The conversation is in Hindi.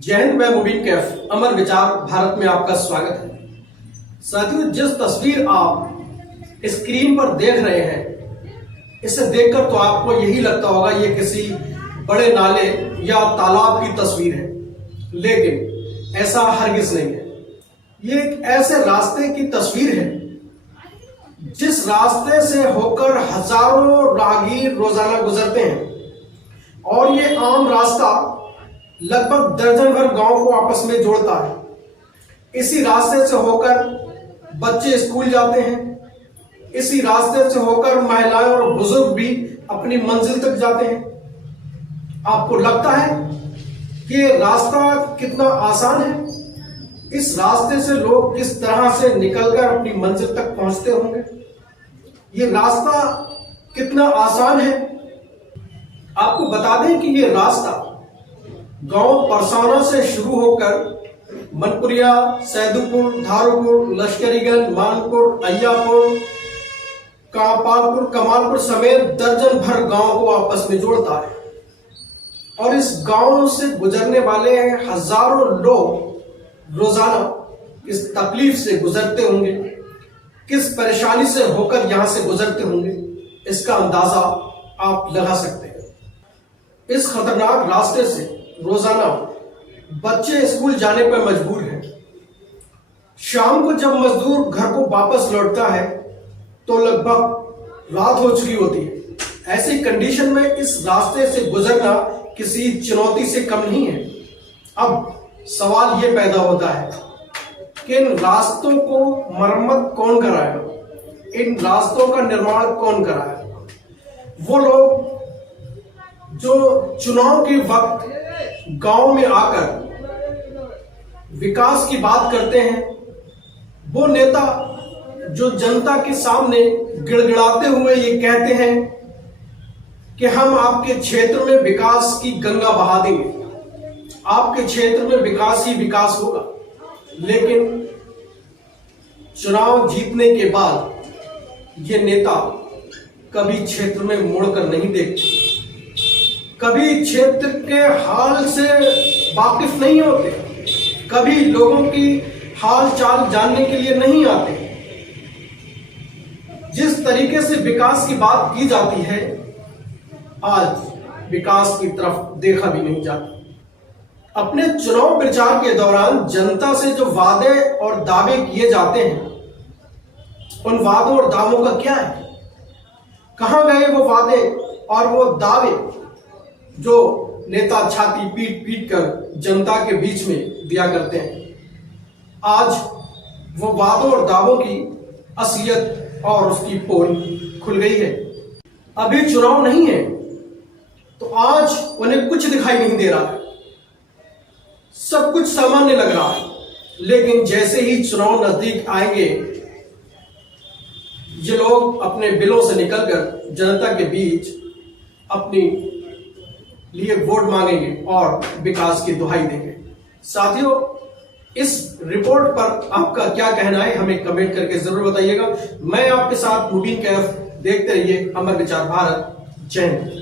जय हिंद। मैं मुबीन कैफ अमर विचार भारत में आपका स्वागत है। साथियों, जिस तस्वीर आप स्क्रीन पर देख रहे हैं, इसे देखकर तो आपको यही लगता होगा ये किसी बड़े नाले या तालाब की तस्वीर है, लेकिन ऐसा हरगिज नहीं है। ये एक ऐसे रास्ते की तस्वीर है जिस रास्ते से होकर हजारों राहगीर रोजाना गुजरते हैं और ये आम रास्ता लगभग दर्जन भर गांव को आपस में जोड़ता है। इसी रास्ते से होकर बच्चे स्कूल जाते हैं, इसी रास्ते से होकर महिलाएं और बुजुर्ग भी अपनी मंजिल तक जाते हैं। आपको लगता है कि ये रास्ता कितना आसान है? इस रास्ते से लोग किस तरह से निकलकर अपनी मंजिल तक पहुंचते होंगे? ये रास्ता कितना आसान है? आपको बता दें कि ये रास्ता गांव परसाना से शुरू होकर मनपुरिया, सैदुपुर, धारूपुर, लश्करीगंज, मानपुर, अय्यापुर, कापालपुर, कमालपुर समेत दर्जन भर गांव को आपस में जोड़ता है। और इस गांव से गुजरने वाले हजारों लोग रोजाना किस तकलीफ से गुजरते होंगे, किस परेशानी से होकर यहां से गुजरते होंगे, इसका अंदाजा आप लगा सकते हैं। इस खतरनाक रास्ते से रोजाना बच्चे स्कूल जाने पर मजबूर हैं। शाम को जब मजदूर घर को वापस लौटता है तो लगभग रात हो चुकी होती है। ऐसी कंडीशन में इस रास्ते से गुजरना किसी चुनौती से कम नहीं है। अब सवाल यह पैदा होता है कि इन रास्तों को मरम्मत कौन कराएगा, इन रास्तों का निर्माण कौन कराएगा? वो लोग जो चुनाव के वक्त गांव में आकर विकास की बात करते हैं, वो नेता जो जनता के सामने गिड़गिड़ाते हुए ये कहते हैं कि हम आपके क्षेत्र में विकास की गंगा बहा देंगे, आपके क्षेत्र में विकास ही विकास होगा, लेकिन चुनाव जीतने के बाद ये नेता कभी क्षेत्र में मुड़कर नहीं देखते, कभी क्षेत्र के हाल से वाकिफ नहीं होते, कभी लोगों की हाल चाल जानने के लिए नहीं आते। जिस तरीके से विकास की बात की जाती है, आज विकास की तरफ देखा भी नहीं जाता। अपने चुनाव प्रचार के दौरान जनता से जो वादे और दावे किए जाते हैं, उन वादों और दावों का क्या है? कहां गए वो वादे और वो दावे जो नेता छाती पीट पीट कर जनता के बीच में दिया करते हैं? आज वो वादों और दावों की असलियत और उसकी पोल खुल गई है। अभी चुनाव नहीं है तो आज उन्हें कुछ दिखाई नहीं दे रहा है, सब कुछ सामान्य लग रहा है। लेकिन जैसे ही चुनाव नजदीक आएंगे, ये लोग अपने बिलों से निकलकर जनता के बीच अपनी लिए वोट मांगेंगे और विकास की दुहाई देंगे। साथियों, इस रिपोर्ट पर आपका क्या कहना है, हमें कमेंट करके जरूर बताइएगा। मैं आपके साथ मुबीन कैफ, देखते रहिए अमर विचार भारत। जय हिंद।